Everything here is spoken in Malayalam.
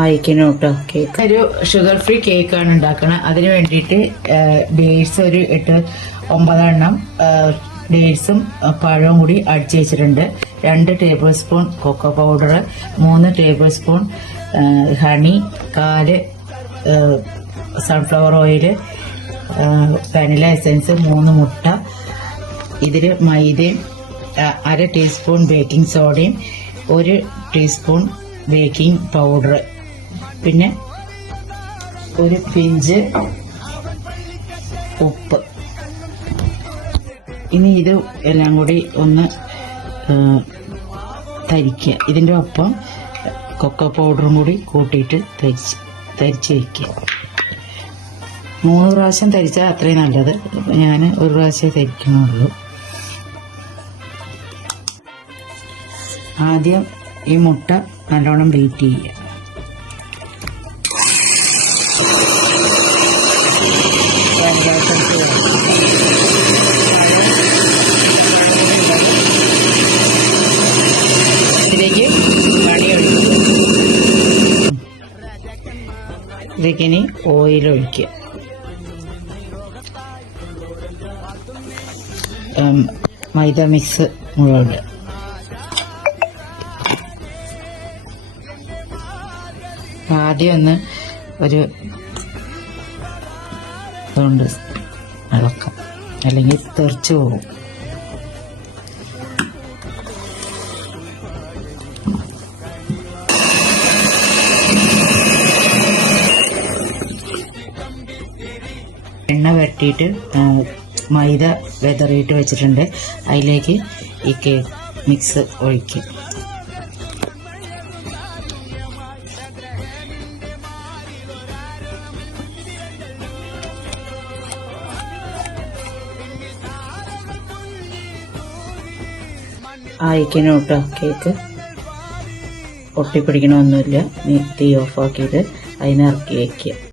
അയക്കണം കേട്ടോ. കേക്ക് ഒരു ഷുഗർ ഫ്രീ കേക്കാണ് ഉണ്ടാക്കുന്നത്. അതിന് വേണ്ടിയിട്ട് ഡേറ്റ്സ് ഒരു 8-9 എണ്ണം ഡേറ്റ്സും പഴവും കൂടി അടിച്ചു വെച്ചിട്ടുണ്ട്. 2 tablespoon cocoa powder, 3 tablespoon honey, 4 sunflower oil, vanilla essence, 3 മുട്ട, ഇതിൽ മൈദയും 1/2 ടീസ്പൂൺ ബേക്കിംഗ് സോഡയും 1 ടീസ്പൂൺ ബേക്കിംഗ് പൗഡർ, പിന്നെ ഒരു പിഞ്ച് ഉപ്പ്. ഇനി ഇത് എല്ലാം കൂടി ഒന്ന് തരിക്കുക. ഇതിൻ്റെ ഒപ്പം കൊക്കോ പൗഡറും കൂടി കൂട്ടിയിട്ട് തരിച്ച് വയ്ക്കുക. 3 പ്രാവശ്യം തരിച്ചാൽ അത്രയും നല്ലത്. ഞാൻ 1 പ്രാവശ്യമേ തരിക്കണുള്ളൂ. ആദ്യം ഈ മുട്ട നല്ലോണം ബീറ്റ് ചെയ്യുക. ഇതിലേക്ക് പണി ഒഴിക്കുക. ഇതിലേക്ക് ഇനി ഓയിൽ ഒഴിക്കുക. മൈദ മിക്സ് മുഴുവൻ ആദ്യം ഒന്ന് ഒരു ഇതുകൊണ്ട് ഇളക്കാം, അല്ലെങ്കിൽ തെറിച്ചു പോകും. എണ്ണ വെട്ടിയിട്ട് മൈദ വെതറിയിട്ട് വെച്ചിട്ടുണ്ട്. അതിലേക്ക് ഈ കേക്ക് മിക്സ് ഒഴിക്കും. അയക്കണം കേട്ടോ. കേക്ക് ഒട്ടിപ്പിടിക്കണമൊന്നുമില്ല. തീ ഓഫാക്കിയിട്ട് അതിനെ ഇറക്കി വയ്ക്കുക.